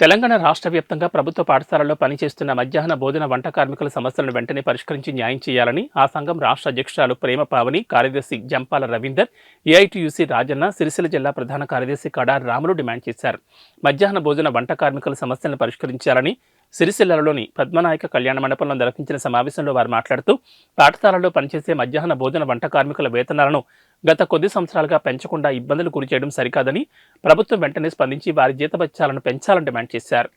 తెలంగాణ రాష్ట్ర వ్యాప్తంగా ప్రభుత్వ పాఠశాలల్లో పనిచేస్తున్న మధ్యాహ్న భోజన వంట కార్మికుల సమస్యలను వెంటనే పరిష్కరించి న్యాయం చేయాలని ఆ సంఘం రాష్ట్ర అధ్యక్షురాలు ప్రేమ పావని, కార్యదర్శి జంపాల రవీందర్, ఏఐటీయూసీ రాజన్న, సిరిసిల్ల జిల్లా ప్రధాన కార్యదర్శి కడారి రాములు డిమాండ్ చేశారు. మధ్యాహ్న భోజన వంట కార్మికుల సమస్యలను పరిష్కరించాలని సిరిసిల్లలోని పద్మనాయక కళ్యాణ మండపంలో నిర్వహించిన సమావేశంలో వారు మాట్లాడుతూ, పాఠశాలల్లో పనిచేసే మధ్యాహ్న భోజన వంట కార్మికుల వేతనాలను గత కొద్ది సంవత్సరాలుగా పెంచకుండా ఇబ్బందులు గురిచేయడం సరికాదని ప్రభుత్వం వెంటనే స్పందించి వారి జీతభత్యాలను పెంచాలని డిమాండ్ చేశారు.